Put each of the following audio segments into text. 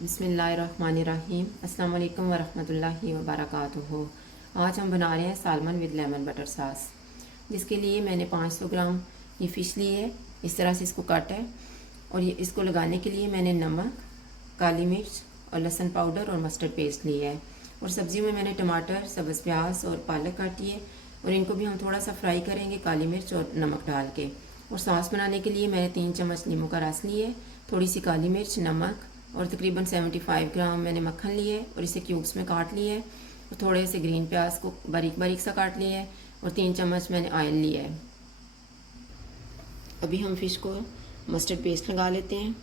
बिस्मिल्लाहिर्रहमानिर्रहीम। अस्सलाम वालेकुम वरहमतुल्लाहि वबरकातुहू। आज हम बना रहे हैं सालमन विद लेमन बटर सास, जिसके लिए मैंने 500 ग्राम ये फ़िश ली है। इस तरह से इसको काटा है और ये इसको लगाने के लिए मैंने नमक, काली मिर्च और लहसुन पाउडर और मस्टर्ड पेस्ट लिया है। और सब्ज़ियों में मैंने टमाटर, सब्ज़ प्याज और पालक काटी है और इनको भी हम थोड़ा सा फ्राई करेंगे काली मिर्च और नमक डाल के। और सॉस बनाने के लिए मैंने 3 चम्मच नींबू का रस लिए है, थोड़ी सी काली मिर्च, नमक और तकरीबन 75 ग्राम मैंने मक्खन लिए है और इसे क्यूब्स में काट लिए है। और थोड़े से ग्रीन प्याज को बारीक बारीक सा काट लिया है और 3 चम्मच मैंने ऑयल लिया है। अभी हम फ़िश को मस्टर्ड पेस्ट लगा लेते हैं।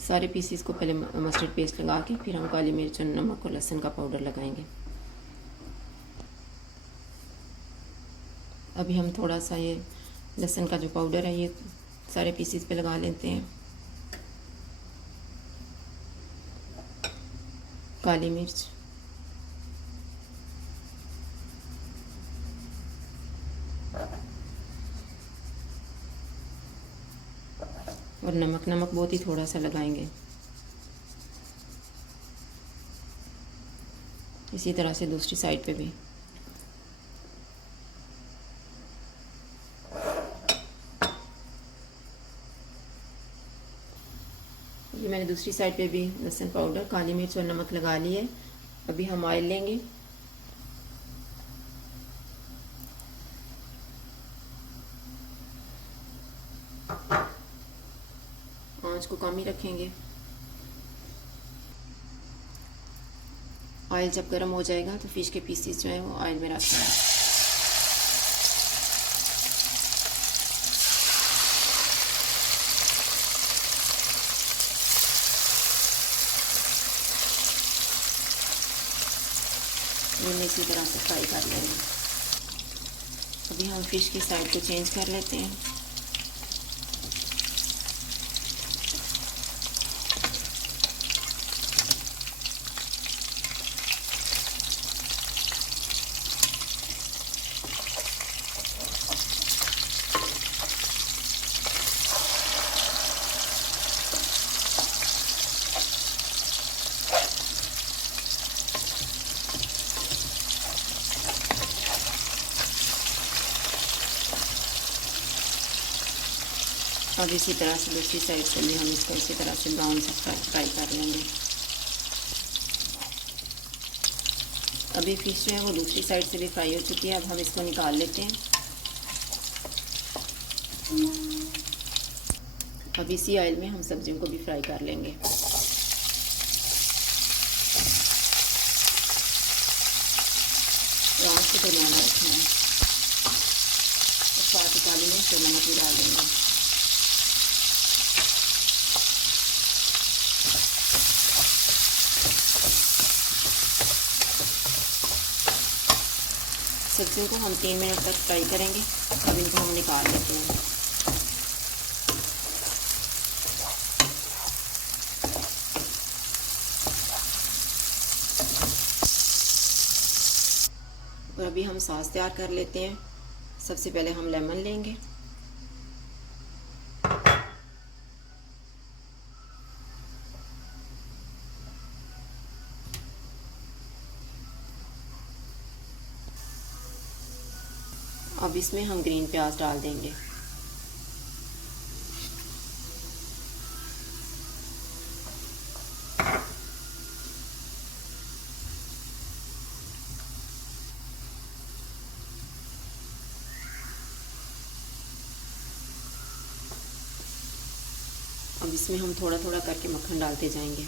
सारे पीसीस को पहले मस्टर्ड पेस्ट लगा के फिर हम काली मिर्च और नमक और लहसुन का पाउडर लगाएंगे। अभी हम थोड़ा सा ये लहसुन का जो पाउडर है ये सारे पीसीस पे लगा लेते हैं। काली मिर्च, और नमक बहुत ही थोड़ा सा लगाएंगे। इसी तरह से दूसरी साइड पे भी। ये मैंने दूसरी साइड पे भी लहसुन पाउडर, काली मिर्च और नमक लगा लिए। अभी हम ऑयल लेंगे। आंच को कम ही रखेंगे। ऑयल जब गर्म हो जाएगा तो फ़िश के पीसीस जो है वो ऑयल में रखना है। ये इसी तरह से फ्राई कर लेंगे। अभी हम फ़िश की साइड को चेंज कर लेते हैं। अब इसी तरह से दूसरी साइड से भी हम इसको इसी तरह से ब्राउन से फ्राई कर लेंगे। अभी फ़िश जो है वो दूसरी साइड से भी फ्राई हो चुकी है। अब हम इसको निकाल लेते हैं। अब इसी ऑयल में हम सब्जियों को भी फ्राई कर लेंगे। आंच को दरमियाना रखना है और साथ ही काली मिर्च और नमक भी डाल देंगे। सब्जियों को हम 3 मिनट तक फ्राई करेंगे। अब इनको हम निकाल लेते हैं। और अभी हम सॉस तैयार कर लेते हैं। सबसे पहले हम लेमन लेंगे। अब इसमें हम ग्रीन प्याज डाल देंगे। अब इसमें हम थोड़ा थोड़ा करके मक्खन डालते जाएंगे।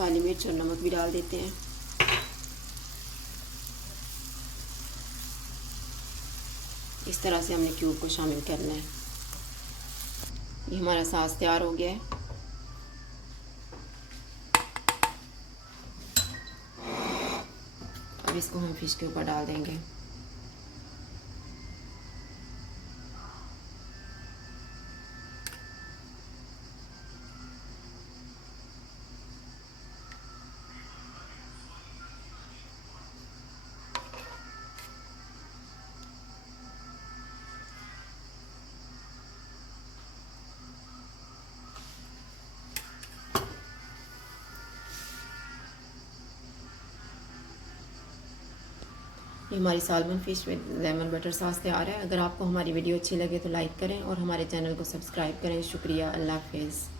काली मिर्च और नमक भी डाल देते हैं। इस तरह से हमने क्यूब को शामिल करना है। ये हमारा सॉस तैयार हो गया है। अब इसको हम फिश के ऊपर डाल देंगे। ये हमारी salmon fish with lemon butter sauce तैयार है। अगर आपको हमारी वीडियो अच्छी लगे तो लाइक करें और हमारे चैनल को सब्सक्राइब करें। शुक्रिया। अल्लाह हाफ़िज़।